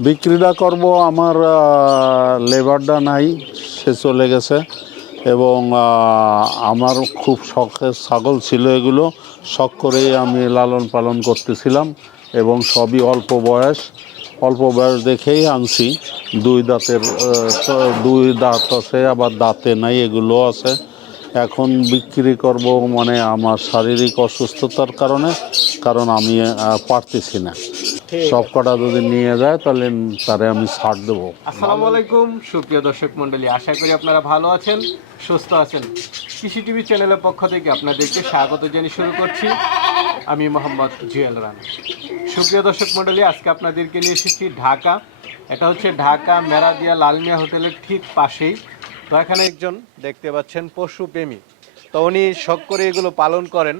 বিক্রিটা করব, আমার লেবারটা নাই, সে চলে গেছে। এবং আমার খুব শখের ছাগল ছিল এগুলো, শখ করেই আমি লালন পালন করতেছিলাম এবং সবই অল্প বয়স। অল্প বয়স দেখেই আনছি, দুই দাঁতের দুই দাঁত আছে, আবার দাঁতে নাই, এগুলো আছে। এখন বিক্রি করব মানে আমার শারীরিক অসুস্থতার কারণে, কারণ আমি পারতেছি না। সব কটা যদি নিয়ে যায় তাহলে তারে আমি ছাড় দেবো। আসসালামু আলাইকুম সুপ্রিয় দর্শক মণ্ডলী আশা করি আপনারা ভালো আছেন সুস্থ আছেন। কৃষি টিভি চ্যানেলের পক্ষ থেকে আপনাদেরকে স্বাগত জানিয়ে শুরু করছি। আমি মোহাম্মদ জুয়েল রানা। সুপ্রিয় দর্শক মণ্ডলী আজকে আপনাদেরকে নিয়ে এসেছি ঢাকা। এটা হচ্ছে ঢাকা মেরাদিয়া লালমিয়া হোটেলের ঠিক পাশেই। তো এখানে একজন দেখতে পাচ্ছেন পশুপ্রেমী। তো উনি শখ করে এগুলো পালন করেন।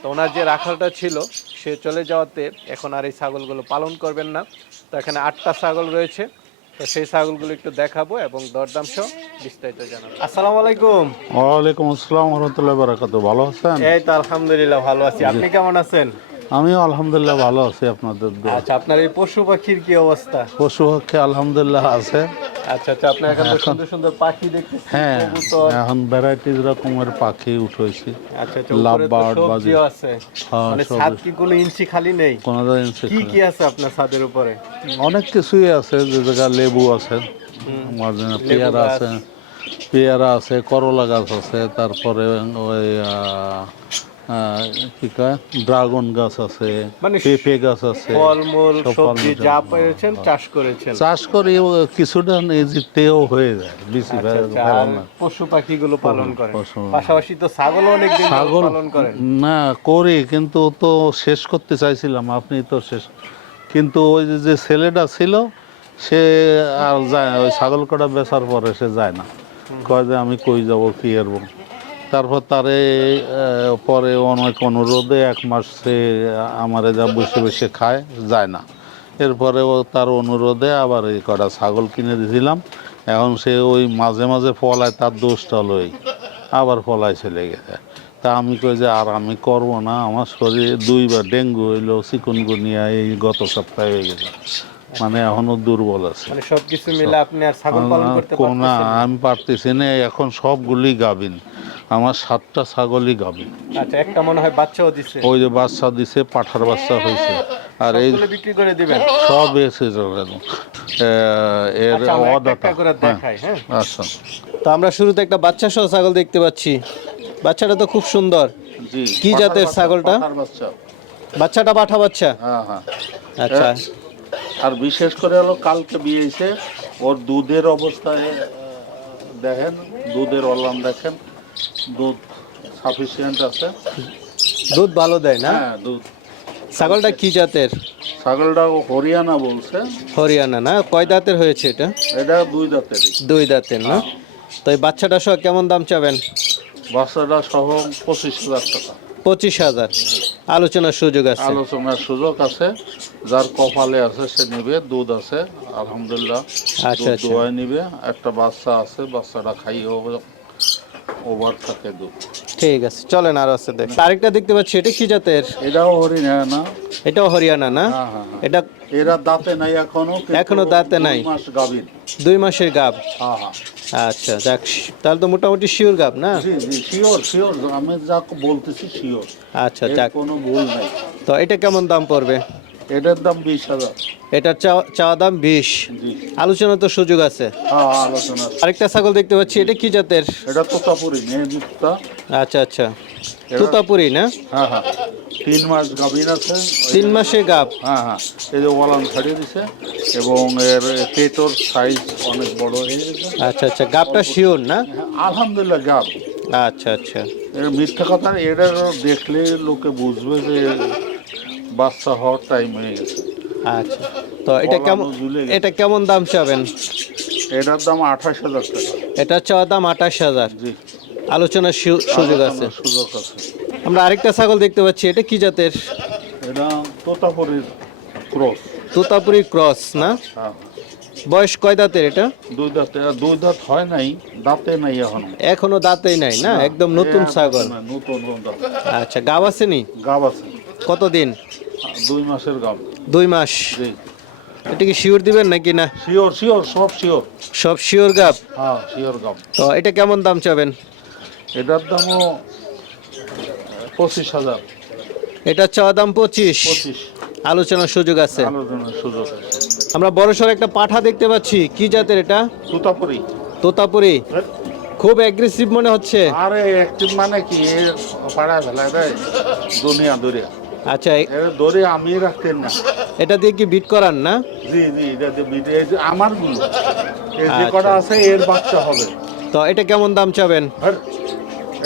তো ওনার যে রাখালটা ছিল সে চলে যাওয়াতে এখন আর এই ছাগলগুলো পালন করবেন না। তো এখানে আটটা ছাগল রয়েছে। তো সেই ছাগলগুলো একটু দেখাবো এবং দরদাম সহ বিস্তারিত জানাব। আসসালামু আলাইকুম। ওয়ালাইকুম আসসালাম রহমতুল্লাহ বারাকাতু ভালো আছেন? এই তো আলহামদুলিল্লাহ ভালো আছি। আপনি কেমন আছেন? আমিও আলহামদুলিল্লাহ ভালো আছি আপনাদের আচ্ছা আপনার এই পশু পাখির কি অবস্থা? পশু পক্ষী আলহামদুলিল্লাহ আছে। আচ্ছা আচ্ছা আপনার এখানে সুন্দর সুন্দর পাখি দেখতেছি হ্যাঁ এখন ভ্যারাইটিস রকমের পাখি উঠেছি। আচ্ছা আচ্ছা লাভ বার্ড বাজি। আছে। হ্যাঁ, মানে ছাদ কি কোনো ইঞ্চি খালি নেই? কোনো জিনিস কি কি আছে আপনার ছাদের উপরে? অনেক কিছুই আছে যে জায়গা লেবু আছে মাঝে পেয়ারা আছে পেয়ারা আছে করলা গাছ আছে তারপরে ওই কি কয়? ড্রাগন গাছ আছে মানে পেঁপে গাছ আছে ফলমূল সবজি যা হ্যাঁ, পেয়েছেন চাষ করেছেন। চাষ করি কিছুটা নিজেতেও হয়ে যায় বেশি আচ্ছা, আচ্ছা, পশু পাখিগুলো পালন পশু- পাশাপাশি তো ছাগল অনেক ছাগল পালন করেন। না করি কিন্তু তো শেষ করতে চাইছিলাম আপনি তো শেষ। কিন্তু ওই যে- যে ছেলেটা ছিল সে আর যায় ওই ছাগল কটা বেচার পরে সে যায় না। কয় যে আমি কই যাব কি এরব তারপর তারে পরে অনেক অনুরোধে এক মাস সে আমারে যা বসে বসে খায়, যায় না। এরপরে ও তার অনুরোধে আবার এই কটা ছাগল কিনে দিয়েছিলাম। এখন সে ওই মাঝে মাঝে ফলায়, তার দোষটা লই। আবার ফলায় চলে গেছে। তা আমি কই যে, আর আমি করব না, আমার শরীরে দুইবার ডেঙ্গু হইল, চিকুনগুনিয়া এই গত সপ্তাহে হয়ে গেছে। মানে এখনও দুর্বল আছে। মানে সবকিছু মিলে আপনি আর ছাগল পালন করতে পারতেছেন না। আমি পারতেছি না এখন সবগুলি গাবিন আমার সাতটা ছাগলই গাবিন আচ্ছা একটা মনে হয় বাচ্চাও দিছে। ওই যে বাচ্চা দিছে পাঠার বাচ্চা হয়েছে। আর এই বিক্রি করে দিবেন? সব এসে গেল। এর আচ্ছা আমরা একটা করে হ্যাঁ, দেখাই হ্যাঁ। আচ্ছা। তো আমরা শুরুতে একটা বাচ্চা সহ ছাগল দেখতে পাচ্ছি। বাচ্চাটা তো খুব সুন্দর। জি কি জাতের ছাগলটা? বাচ্চাটা পাঠা বাচ্চা? হ্যাঁ হ্যাঁ। আচ্ছা। আর বিশেষ করে হলো কালকে বিয়েছে ওর দুধের অবস্থায় দেখেন দুধের অলাম দেখেন দুধ সাফিসিয়েন্ট আছে। দুধ ভালো দেয় না? হ্যাঁ দুধ। ছাগলটা কি জাতের? ছাগলটা ও হরিয়ানা বলছে। হরিয়ানা না? কয় দাঁতের হয়েছে এটা? এটা দুই দাঁতেরই দুই দাঁতের না? তো এই বাচ্চাটা সহ কেমন দাম চাবেন? বাচ্চাটা সহ পঁচিশ হাজার টাকা। পঁচিশ হাজার। আলোচনার সুযোগ আছে। আলোচনার সুযোগ আছে। যার কপালে আছে সে নিবে দুধ আছে আলহামদুলিল্লাহ। আচ্ছা, দুধ আচ্ছা। দোয়াই নিবে একটা বাচ্চা আছে বাচ্চাটা খাই ওভার থাকে দুধ। ঠিক আছে চলেন আর আছে দেখ আরেকটা দেখতে পাচ্ছি এটা কি জাতের? এটাও হরিয়ানা। এটাও হরিয়ানা না? হ্যাঁ হ্যাঁ হ্যাঁ। এটা এরা দাঁতে নাই এখনও এখনও দাঁতে নাই। মাস গাভীর। দুই মাসের গাব আচ্ছা যাক তাহলে তো মোটামুটি শিওর গাব না? Sure sure. আমি যা বলতেছি শিওর। আচ্ছা যাক। কোনো ভুল নাই। তো এটা কেমন দাম পড়বে? এটার দাম বিশ হাজার। এটার চাওয়া দাম বিশ। আলোচনা তো সুযোগ আছে। হ্যাঁ আলোচনা আরেকটা ছাগল দেখতে পাচ্ছি এটা কি জাতের? এটা তোতাপুরি আচ্ছা আচ্ছা। তুতাপুরি না? হ্যাঁ হ্যাঁ। তিন মাস গাভীর আছে। তিন মাসে গাব হ্যাঁ হ্যাঁ। এই যে ওয়ালান ছাড়িয়ে দিছে। এবং এর পেটোর সাইজ অনেক বড় হয়ে গেছে। আচ্ছা আচ্ছা। গাবটা শিওর না? আলহামদুলিল্লাহ গাব আচ্ছা আচ্ছা। এর মিথ্যা কথা এটা দেখলে লোকে বুঝবে যে বাচ্চা হওয়ার টাইম হয়ে গেছে। আচ্ছা। তো এটা কেমন। এটা কেমন দাম চাবেন? এটার দাম আঠাশ হাজার টাকা। এটা চাওয়া দাম আঠাশ হাজার। আলোচনার সুযোগ আছে। সুযোগ আছে। আমরা আরেকটা ছাগল দেখতে পাচ্ছি। এটা কি জাতের? এটা তোতাপুরির ক্রস। তুতাপুরি ক্রস না? হ্যাঁ। বয়স কয় দাঁতের এটা? দুই দাঁতে দুই দাঁত হয় নাই দাঁতে নাই এখনও। এখনও দাঁতেই নাই না? একদম নতুন ছাগল। নতুন আচ্ছা গাব আছে নি? গাব আছে। কতদিন? দুই মাসের গাব দুই মাস? এটা কি শিওর দিবেন নাকি না? শিওর শিওর সব শিওর। সব শিওর গাপ হ্যাঁ শিওর গাম তো এটা কেমন দাম চাবেন? এটার দামও পঁচিশ হাজার। এটা চাওয়া দাম পঁচিশ? আলোচনার সুযোগ আছে। আলোচনার সুযোগ আছে। আমরা বড়সড় একটা পাঠা দেখতে পাচ্ছি। কি জাতের এটা? তুতাপুরি। তোতাপুরি। খুব অ্যাগ্রেসিভ মনে হচ্ছে। আরে একটি মানে কি? এ পাড়ায় ফেলায় দেয়। দুনিয়া দূরে। আচ্ছা এ- আমি রাখতেন না। এটা দিয়ে কি বিট করান না? জি জি এটা যে বিট- আমারগুলো। এই যে আচ্ছা। কটা আছে এর বাচ্চা হবে। তো এটা কেমন দাম চাবেন?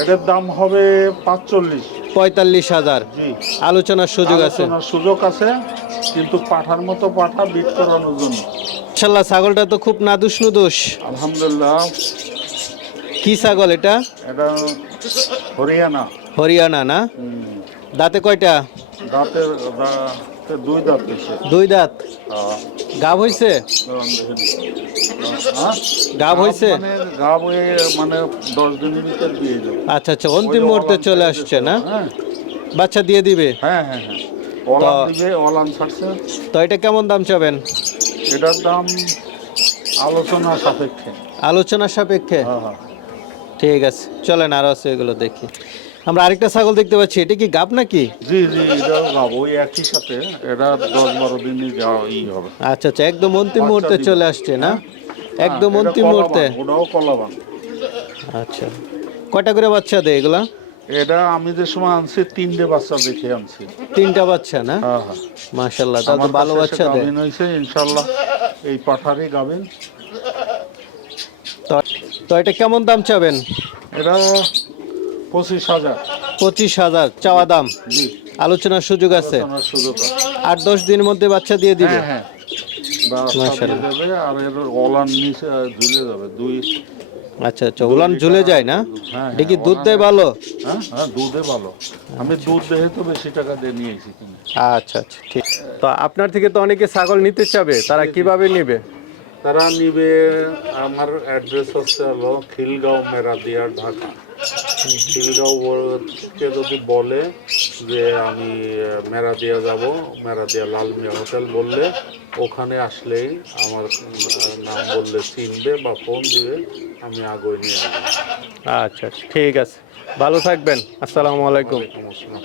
এটার দাম হবে পাঁচচল্লিশ। পঁয়তাল্লিশ হাজার। জি। আলোচনার সুযোগ আছে। সুযোগ আছে কিন্তু পাঠার মতো পাঠা বিট করানোর জন্য। ইনশাল্লাহ ছাগলটা তো খুব নাদুস নুদুস। আলহামদুলিল্লাহ। কি ছাগল এটা? এটা হরিয়ানা। হরিয়ানা না? দাঁতে কয়টা? দাঁতের দুই দাঁত হয়েছে দুই দাঁত? গাব হইছে? হ্যাঁ? গাব হইছে? মানে গাব হয়ে মানে দশ দিনের ভিতর দিয়ে যাবে আচ্ছা আচ্ছা অন্তিম মুহূর্তে চলে আসছে না? হ্যাঁ। বাচ্চা দিয়ে দিবে? হ্যাঁ হ্যাঁ হ্যাঁ। দিবে অলান ছাড়ছে তো এটা কেমন দাম চাবেন? এটার দাম আলোচনা সাপেক্ষে। আলোচনার সাপেক্ষে? হ্যাঁ হ্যাঁ। ঠিক আছে চলেন আরও আছে এগুলো দেখি। আমরা আরেকটা ছাগল দেখতে পাচ্ছি। এটা কি গাব নাকি? জি জি এটাও গাব ওই একই সাথে। এটা দশ বারো দিনই যাওয়া ই হবে। আচ্ছা আচ্ছা একদম অন্তিম মুহূর্তে চলে আসছে না? একদম হ্যাঁ, অন্তিম মুহূর্তে। ওটাও কলাবান। আচ্ছা। কয়টা করে বাচ্চা দেয় এগুলা? এটা আমি যে সময় আনছি তিনটে বাচ্চা দেখে আনছি। তিনটা বাচ্চা না? হ্যাঁ হ্যাঁ। মাশাল্লাহ তা তো ভালো বাচ্চা দেয়। গাভিন হয়েছে ইনশাল্লাহ এই পাঠারই গাভিন তো তো এটা কেমন দাম চাবেন? এটা পঁচিশ হাজার। পঁচিশ হাজার চাওয়া দাম। আলোচনার সুযোগ আছে। সুযোগ আট দশ দিনের মধ্যে বাচ্চা দিয়ে দিবে। হ্যাঁ হ্যাঁ। আর এর নিচে ঝুলে যাবে। দুই আচ্ছা আচ্ছা উলান ঝুলে যায় না? হ্যাঁ, দেখি দুধ দেয় ভালো? হ্যাঁ হ্যাঁ দুধে ভালো। আমি দুধ দেখে তো বেশি টাকা দিয়ে নিয়েছি আচ্ছা আচ্ছা ঠিক। তো আপনার থেকে তো অনেকে ছাগল নিতে চাবে তারা কীভাবে নেবে? তারা নিবে আমার অ্যাড্রেস হচ্ছে হলো খিলগাঁও মেরাদিয়া ঢাকা। কে যদি বলে যে আমি মেরা মেরাদিয়া যাব মেরাদিয়া লাল মিয়া হোটেল বললে ওখানে আসলেই আমার নাম বললে চিনবে বা ফোন দিবে আমি আগে নিয়ে আসব। আচ্ছা আচ্ছা ঠিক আছে। ভালো থাকবেন। আসসালামু আলাইকুম। আসসালাম।